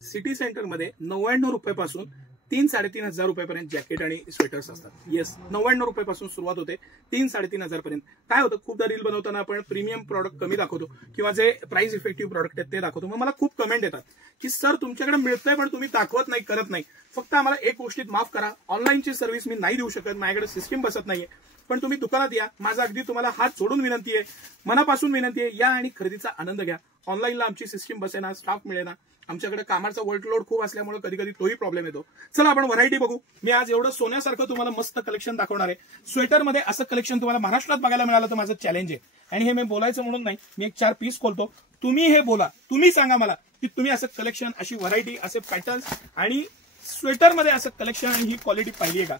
City सेंटरमध्ये 99 रुपयापासून 3-3.5 रुपयापर्यंत जॅकेट आणि स्वेटर्स असतात. येस, 99 रुपयापासून सुरुवात होते 3-3.5 पर्यंत. काय होतं, खूपदा रील बनवताना आपण प्रीमियम प्रॉडक्ट कमी दाखवतो किंवा जे प्राइस इफेक्टिव्ह प्रॉडक्ट आहेत ते दाखवतो. मग मला खूप कमेंट येतात की सर तुमच्याकडे मिळतंय पण तुम्ही दाखवत नाही, करत नाही. फक्त आम्हाला एक गोष्टीत माफ करा, ऑनलाईनची सर्व्हिस मी नाही देऊ शकत, माझ्याकडे सिस्टीम बसत नाहीये. पण तुम्ही दुकानात या, माझा अगदी तुम्हाला हात जोडून विनंती आहे, मनापासून विनंती आहे, या आणि खरेदीचा आनंद घ्या. ऑनलाईनला आमची सिस्टीम बसेना, स्टाफ मिळेना, आमच्याकडे कामाचा वर्कलोड खूप असल्यामुळे कधी कधी तोही प्रॉब्लेम येतो. चला आपण व्हरायटी बघू. मी आज एवढं सोन्यासारखं तुम्हाला मस्त कलेक्शन दाखवणार आहे. स्वेटरमध्ये असं कलेक्शन तुम्हाला महाराष्ट्रात बघायला मिळालं तर माझं चॅलेंज आहे. आणि हे मी बोलायचं म्हणून नाही, मी एक 4 पीस खोलतो, तुम्ही हे बोला, तुम्ही सांगा मला की तुम्ही असं कलेक्शन, अशी व्हरायटी, असे पॅटर्न्स आणि स्वेटरमध्ये असं कलेक्शन आणि ही क्वालिटी पाहिली आहे का.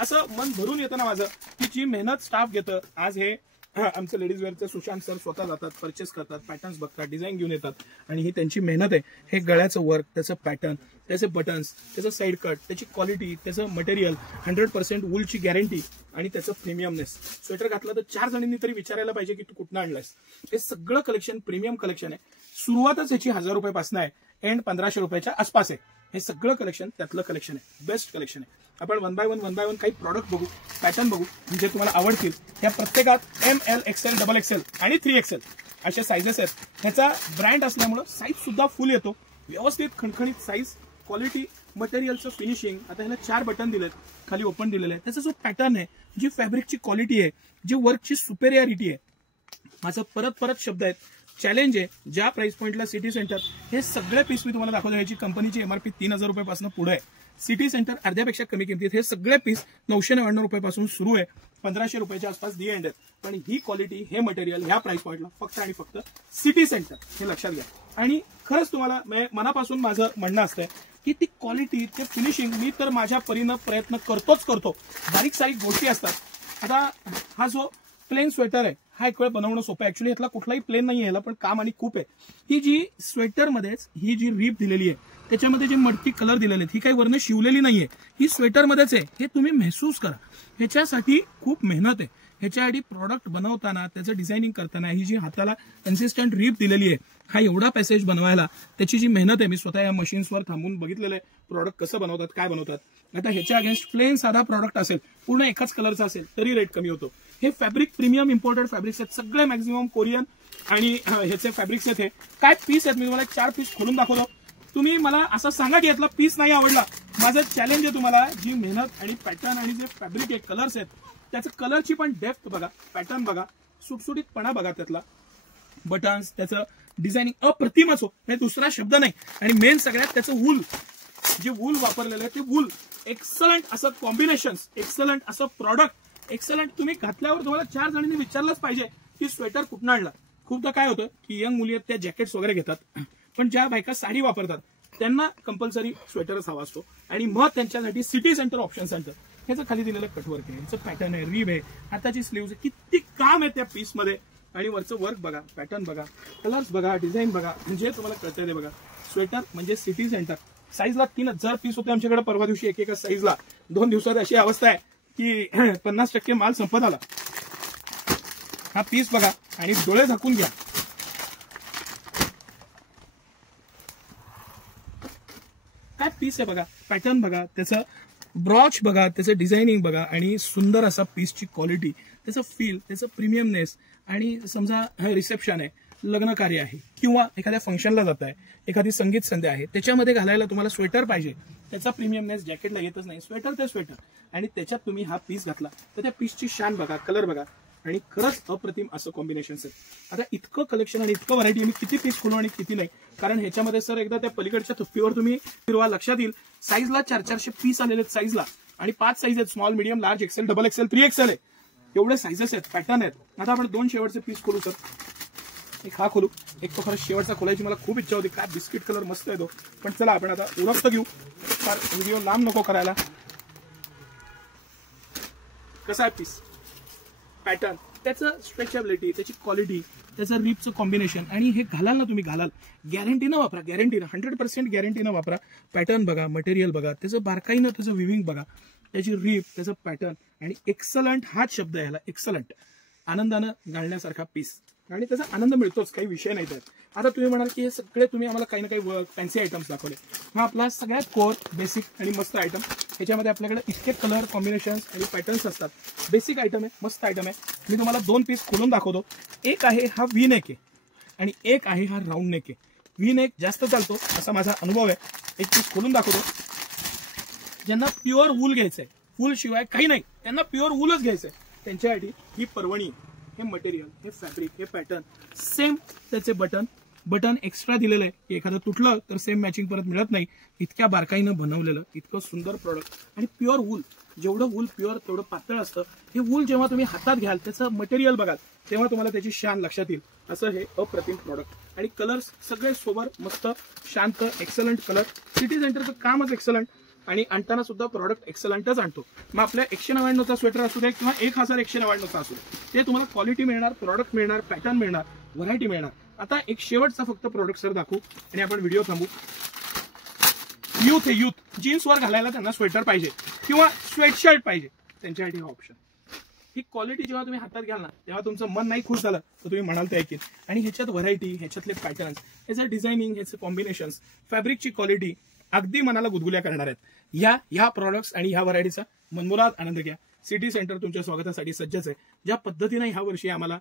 असं मन भरून येतं ना माझं की जी मेहनत स्टाफ घेतं. आज हे आमचं लेडीज वेअरचं सुशांत सर स्वतः जातात, परचेस करतात, पॅटर्न्स बघतात, डिझाईन घेऊन येतात आणि ही त्यांची मेहनत आहे. हे गळ्याचं वर्क, त्याचं पॅटर्न, त्याचे बटन्स, त्याचं साईड कट, त्याची क्वालिटी, त्याचं मटेरियल, 100% वूलची गॅरंटी आणि त्याचं प्रीमियमनेस. स्वेटर घातलं तर 4 जणांनी तरी विचारायला पाहिजे की तू कुठनं आणलायस. हे सगळं कलेक्शन प्रीमियम कलेक्शन आहे. सुरुवातच याची 1000 रुपयापासून आहे, एंड 1500 रुपयाच्या आसपास आहे. हे सगळं कलेक्शन त्यातलं कलेक्शन आहे, बेस्ट कलेक्शन आहे. आपण वन बाय वन काही प्रॉडक्ट बघू, पॅटर्न बघू, म्हणजे तुम्हाला आवडतील. या प्रत्येकात ML, XL, XXL आणि 3XL असे साईजेस आहेत. ह्याचा ब्रँड असल्यामुळे साईज सुद्धा फुल येतो, व्यवस्थित खणखणीत साईज, क्वालिटी, मटेरियलचं फिनिशिंग. आता ह्याला 4 बटन दिलेत, खाली ओपन दिलेलं आहे. त्याचा जो पॅटर्न आहे, जी फॅब्रिकची क्वालिटी आहे, जी वर्कची सुपेरियरिटी आहे. माझं परत शब्द आहेत, चॅलेंज आहे. ज्या प्राइस पॉईंटला सिटी सेंटर, हे सगळे पीस मी तुम्हाला दाखवतो. याची कंपनीची MRP 3000 रुपयापासून पुढे आहे. सिटी सेंटर अर्ध्यापेक्षा कमी किमतीत हे सगळे पीस 999 रुपयापासून सुरू आहे, 1500 रुपयाच्या आसपास दी एंड आहेत. पण ही क्वालिटी, हे मटेरियल ह्या प्राइस पॉईंटला फक्त आणि फक्त सिटी सेंटर, हे लक्षात घ्या. आणि खरंच तुम्हाला मनापासून माझं म्हणणं असतंय की ती क्वालिटी, ते फिनिशिंग मी तर माझ्या परीनं प्रयत्न करतो. बारीक सारीक गोष्टी असतात. आता हा जो प्लेन स्वेटर आहे, हा एक वेळ बनवणं सोपं आहे. ऍक्च्युली यातला कुठलाही प्लेन नाही आहे, पण काम आणि खूप आहे. ही जी स्वेटरमध्येच ही जी रीप दिलेली आहे, त्याच्यामध्ये जे मडकी कलर दिलेले आहेत, ही काही वर्ण शिवलेली नाहीये, ही स्वेटरमध्येच आहे. हे तुम्ही महसूस करा. ह्याच्यासाठी खूप मेहनत आहे. ह्याच्यासाठी प्रॉडक्ट बनवताना, त्याचं डिझायनिंग करताना, ही जी हाताला कन्सिस्टंट रीप दिलेली आहे, हा एवढा पॅसेज बनवायला त्याची जी मेहनत आहे, मी स्वतः या मशीन्सवर थांबून बघितलेलं आहे प्रॉडक्ट कसं बनवतात, काय बनवतात. आता ह्याच्या अगेन्स्ट प्लेन साधा प्रॉडक्ट असेल, पूर्ण एकाच कलरचा असेल, तरी रेट कमी होतो. हे फॅब्रिक प्रीमियम इम्पोर्टेड फॅब्रिक्स आहेत, सगळे मॅक्झिमम कोरियन आणि ह्याचे फॅब्रिक्स आहेत. हे काय पीस आहेत, मी तुम्हाला 4 पीस खोलून दाखवतो. तुम्ही मला असं सांगा की यातला पीस नाही आवडला. माझं चॅलेंज आहे तुम्हाला, जी मेहनत आणि पॅटर्न आणि जे फॅब्रिक आहे, कलर्स आहेत, त्याचं कलरची पण डेप्थ बघा, पॅटर्न बघा, सुटसुटीतपणा बघा, त्यातला बटन्स, त्याचं डिझायनिंग अप्रतिमच हो, हे दुसरा शब्द नाही. आणि मेन सगळ्यात त्याचं वूल, जे वूल वापरलेलं आहे ते वूल, एक्सलंट असं कॉम्बिनेशन, एक्सलंट असं प्रॉडक्ट, एक्सलंट. तुम्ही घातल्यावर तुम्हाला 4 जणांनी विचारलंच पाहिजे की स्वेटर कुठून आणला. खूपदा काय होतं की यंग मुली आहेत, त्या जॅकेट्स वगैरे घेतात, पण ज्या बायका साडी वापरतात त्यांना कंपल्सरी स्वेटरच हवा असतो. आणि मग त्यांच्यासाठी सिटी सेंटर ऑप्शन सेंटर, ह्याचं खाली दिलेलं कटवर्क आहे, ह्याचं पॅटर्न आहे, रीब आहे, हाताची स्लीव्ज आहे, किती काम आहे त्या पीसमध्ये. आणि वरचं वर्क बघा, पॅटर्न बघा, कलर्स बघा, डिझाईन बघा, म्हणजे तुम्हाला कळतंय ते बघा. स्वेटर म्हणजे सिटी सेंटर. साईजला 3000 पीस होते आमच्याकडे परवा दिवशी, एकेका साईजला 2 दिवसात अशी अवस्था आहे की 50% माल संपत आला. हा पीस बघा आणि डोळे झाकून घ्या. काय पीस आहे बघा, पॅटर्न बघा, त्याचं ब्रॉच बघा, त्याचं डिझायनिंग बघा, आणि सुंदर असा पीसची क्वालिटी, त्याचं फील, त्याचं प्रीमियमनेस. आणि समजा रिसेप्शन आहे, लग्न कार्य आहे, किंवा एखाद्या फंक्शनला जात आहे, एखादी संगीत संध्या आहे, त्याच्यामध्ये घालायला तुम्हाला स्वेटर पाहिजे, त्याचा प्रीमियमनेस जॅकेटला येतच नाही. स्वेटर ते स्वेटर, आणि त्याच्यात तुम्ही हा पीस घातला तर त्या पीसची शान बघा, कलर बघा, आणि खरंच अप्रतिम असं कॉम्बिनेशन आहे. आता इतकं कलेक्शन आणि इतकं व्हरायटी, मी किती पीस खोलू आणि किती नाही, कारण ह्याच्यामध्ये सर एकदा त्या पलीकडच्या थप्पीवर तुम्ही फिरवा, लक्षात येईल. साईजला 400 पीस आलेले आहेत साईजला, आणि 5 साईज आहेत, small, medium, large, XL, XXL, 3XL आहे. एवढे साईजेस आहेत, पॅटर्न आहेत. आता आपण 2 शेवटचे पीस खोलू सर. एक हा खोलू, एक तो खरंच शेवटचा खोलायची मला खूप इच्छा होती. काय बिस्किट कलर मस्त आहे तो. पण चला आपण आता उरक्त घेऊ, फार व्हिडिओ लांब नको करायला. कसा आहे पीस, पॅटर्न, त्याचं स्ट्रेचेबिलिटी, त्याची क्वालिटी, त्याचं रीपचं कॉम्बिनेशन. आणि हे घालाल ना तुम्ही, घालाल, गॅरंटीनं वापरा, गॅरंटीनं 100% गॅरंटीनं वापरा. पॅटर्न बघा, मटेरियल बघा, त्याचं बारकाईनं त्याचं विविंग बघा, त्याची रीप, त्याचं पॅटर्न, आणि एक्सलंट हाच शब्द आहे ह्याला, एक्सलंट. आनंदानं घालण्यासारखा पीस. आणि त्याचा आनंद मिळतोच, काही विषय नाही त्यात. आता तुम्ही म्हणाल की हे सगळे तुम्ही आम्हाला काही ना काही फॅन्सी आयटम्स दाखवले. हा आपला सगळ्यात कोर बेसिक आणि मस्त आयटम. ह्याच्यामध्ये आपल्याकडे इतके कलर कॉम्बिनेशन्स आणि पॅटर्न्स असतात. बेसिक आयटम आहे, मस्त आयटम आहे. मी तुम्हाला 2 पीस खोलून दाखवतो. एक आहे हा व्ही नेक आहे आणि एक आहे हा राऊंड नेक आहे. व्ही नेक जास्त चालतो असा माझा अनुभव आहे. एक पीस खोलून दाखवतो. ज्यांना प्युअर वूल घ्यायचंय, वूल शिवाय काही नाही, त्यांना प्युअर वूलच घ्यायचंय, त्यांच्यासाठी ही पर्वणी, हे मटेरियल, हे फॅब्रिक, हे पॅटर्न सेम. त्याचे बटन एक्स्ट्रा दिलेलं आहे की एखादं तुटलं तर सेम मॅचिंग परत मिळत नाही. इतक्या बारकाईनं बनवलेलं इतकं सुंदर प्रोडक्ट. आणि प्युअर वूल, जेवढं वूल प्युअर तेवढं पातळ असतं. हे वूल जेव्हा तुम्ही हातात घ्याल, त्याचं मटेरियल बघाल, तेव्हा तुम्हाला त्याची शान लक्षात येईल. असं हे अप्रतिम प्रोडक्ट. आणि कलर्स सगळे सोबर, मस्त, शांत, एक्सलंट कलर. सिटी सेंटरचं कामच एक्सलंट आणि आणताना सुद्धा प्रॉडक्ट एक्सलंटच आणतो. मग आपल्या 199चा स्वेटर असू दे किंवा 1199चा असू दे, ते तुम्हाला क्वालिटी मिळणार, प्रॉडक्ट मिळणार, पॅटर्न मिळणार, व्हरायटी मिळणार. आता एक शेवटचा फक्त प्रोडक्ट सर दाखवू आणि आपण व्हिडिओ थांबू. यूथ आहे, यूथ जीन्सवर घालायला त्यांना स्वेटर पाहिजे किंवा स्वेटशर्ट पाहिजे, त्यांच्यासाठी हा ऑप्शन. ही क्वालिटी जेव्हा तुम्ही हातात घ्याल ना, तेव्हा तुमचं मन नाही खुश झालं तर तुम्ही म्हणाल ते ऐकेल. आणि ह्याच्यात व्हरायटी, ह्याच्यातले पॅटर्न्स, ह्याचं डिझायनिंग, ह्याचे कॉम्बिनेशन्स, फॅब्रिकची क्वालिटी अगदी मनाला गुदगुल्या करणार आहेत. ह्या प्रॉडक्ट्स आणि ह्या व्हरायटीचा मनमुराद आनंद घ्या. सिटी सेंटर तुमच्या स्वागतासाठी सज्जच आहे. ज्या पद्धतीने ह्या वर्षी आम्हाला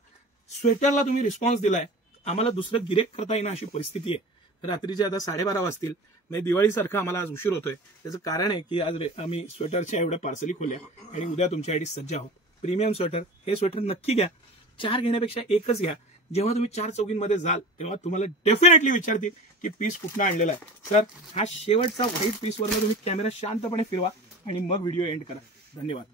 स्वेटरला तुम्ही रिस्पॉन्स दिलाय, आम्हाला दुसरं गिरेक करता येणं अशी परिस्थिती आहे. रात्रीचे आता 12:30 वाजतील. म्हणजे दिवाळीसारखा आम्हाला आज उशीर होतोय. त्याचं कारण आहे की आज आम्ही स्वेटरच्या एवढ्या पार्सली खोल्या आणि उद्या तुमच्यासाठी सज्ज आहोत. प्रीमियम स्वेटर, हे स्वेटर नक्की घ्या. 4 घेण्यापेक्षा एकच घ्या. जेव्हा तुम्ही 4 चौकींमध्ये जाल तेव्हा तुम्हाला डेफिनेटली विचारतील की पीस कुठनं आणलेला आहे. सर, हा शेवटचा व्हाईट पीसवरनं तुम्ही कॅमेरा शांतपणे फिरवा आणि मग व्हिडिओ एंड करा. धन्यवाद.